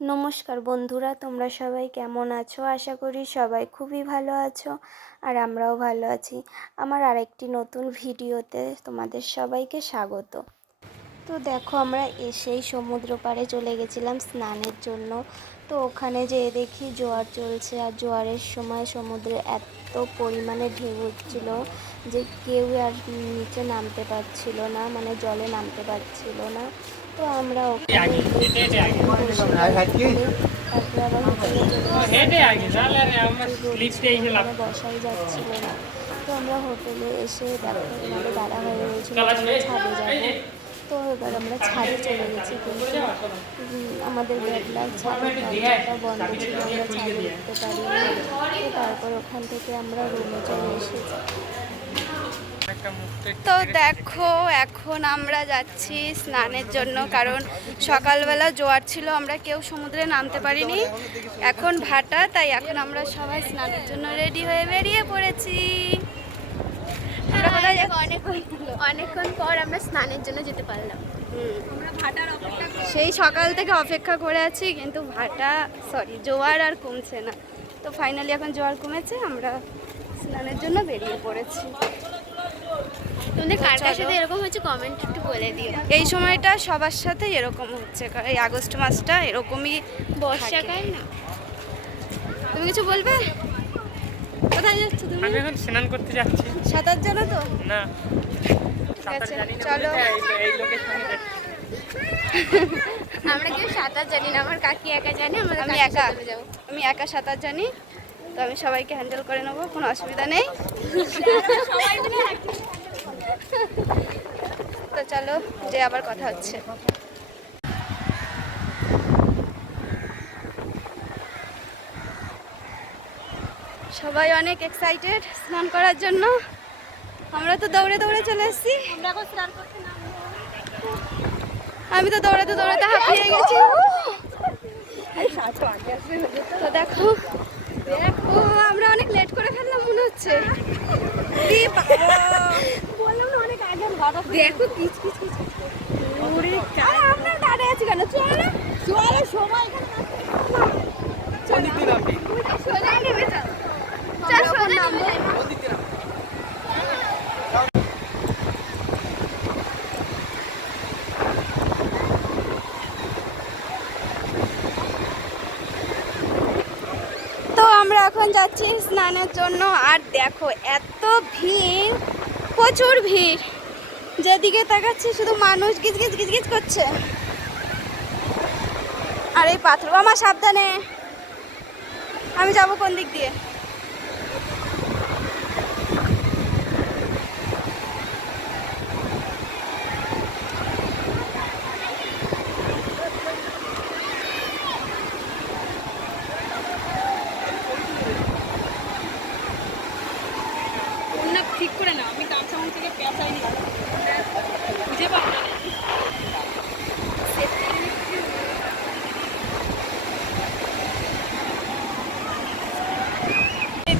নমস্কার বন্ধুরা, তোমরা সবাই কেমন আছো? আশা করি সবাই খুবই ভালো আছো আর আমরাও ভালো আছি। আমার আরেকটি নতুন ভিডিওতে তোমাদের সবাইকে স্বাগত। তো দেখো, আমরা এসেই সমুদ্র পাড়ে চলে গেছিলাম স্নানের জন্য। তো ওখানে যেয়ে দেখি জোয়ার চলছে আর জোয়ারের সময় সমুদ্রে এত পরিমাণে ঢেউ হচ্ছিল যে কেউ আর নিচে নামতে পারছিল না মানে জলে নামতে পারছিল না। তো আমরা লাভ বসাই যাচ্ছিল না। তো আমরা হোটেলে এসে আমাদের দাদা হয়ে এই- ছাদে যাব। তো এবার আমরা ছাদে চলে গেছি। কিন্তু আমাদের ব্যাগলার দরজাটা বন্ধ ছিল আমরা ছাদে উঠতে পারিনি। তো তারপর ওখান থেকে আমরা রুমে চলে এসেছি। তো দেখো এখন আমরা যাচ্ছি স্নানের জন্য কারণ সকালবেলা জোয়ার ছিল আমরা কেউ সমুদ্রে নামতে পারিনি। এখন ভাটা তাই এখন আমরা সবাই স্নানের জন্য রেডি হয়ে বেরিয়ে পড়েছি। আমরা কোথায় অনেকক্ষণ অনেকক্ষণ পর আমরা স্নানের জন্য যেতে পারলাম। সেই সকাল থেকে অপেক্ষা করে আছি কিন্তু ভাটা সরি জোয়ার আর কমছে না। তো ফাইনালি এখন জোয়ার কমেছে আমরা স্নানের জন্য বেরিয়ে পড়েছি। তোমাদের কার কার সাথে এরকম হচ্ছে কমেন্ট একটু বলে দিও। এই সময়টা সবার সাথে এরকম হচ্ছে কারণ এই আগস্ট মাসটা এরকমই বর্ষাকাল না? তুমি কিছু বলবে? কোথায় যাচ্ছ তুমি? আমি এখন স্নান করতে যাচ্ছি। সাঁতার জানো তো? না। ঠিক আছে। চলো। আমরা কেউ সাঁতার জানি না। আমার কাকি একা জানে আমরা আমি একা। যাব। আমি একা সাঁতার জানি তো আমি সবাইকে হ্যান্ডেল করে নেব কোনো অসুবিধা নেই তো চলো যে আবার কথা হচ্ছে। সবাই অনেক এক্সাইটেড স্নান করার জন্য। আমরা তো দৌড়ে দৌড়ে চলে এসেছি। আমি তো দৌড়াতে দৌড়াতে হাঁপিয়ে গেছি। তো দেখো ও আমরা অনেক লেট করে ফেললাম মনে হচ্ছে। দেখো কিচ কিচ কিচ। আমরা দাঁড়িয়ে আছি কেন? চল সময় তো আমরা এখন যাচ্ছি স্নানের জন্য। আর দেখো এত ভিড় প্রচুর ভিড়। যেদিকে তাকাচ্ছি, শুধু মানুষ গিজ গিজ গিজ গিজ করছে। আর এই পাথর আমার সাবধানে। আমি যাব কোন দিক দিয়ে? ঠিক করে না আমি গামছা মন থেকে পেঁচাইনি বুঝে পারবে না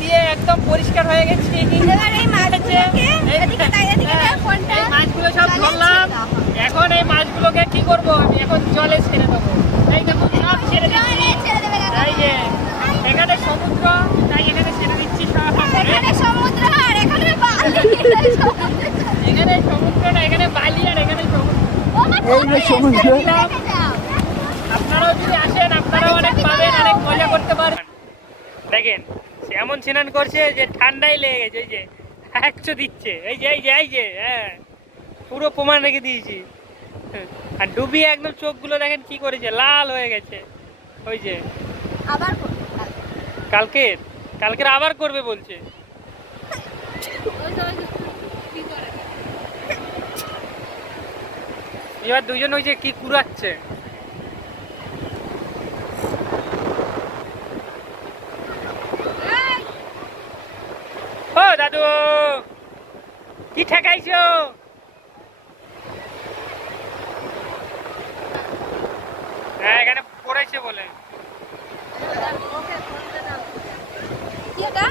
দিয়ে একদম পরিষ্কার হয়ে গেছে। এই এই মাছগুলো সব ধরলাম। এখন এই মাছগুলোকে কি করব? আমি এখন জলে ছেড়ে দেবো। এই দেখো সব ছেড়ে এই যে এখানে সমুদ্র তাই এখানে ছেড়ে দিচ্ছি সব। এখানে সমুদ্র আর এখানে বালি। এখানে সমুদ্র না এখানে বালি আর এখানে সমুদ্র। আপনারাও যদি আসেন আপনারাও অনেক পাবেন অনেক মজা করতে পারেন দেখেন এমন স্নান করছে যে ঠান্ডাই লেগে গেছে এই যে একশো দিচ্ছে। এই যে এই যে এই যে হ্যাঁ পুরো প্রমাণ রেখে দিয়েছি। আর ডুবিয়ে একদম চোখগুলো দেখেন কি করেছে লাল হয়ে গেছে। ওই যে। আবার কালকের কালকের আবার করবে বলছে। এবার দুজন ওই যে কি কুড়াচ্ছে ও দাদু কি ঠেকাইছো? হ্যাঁ এখানে পড়েছে বলে। কি এটা?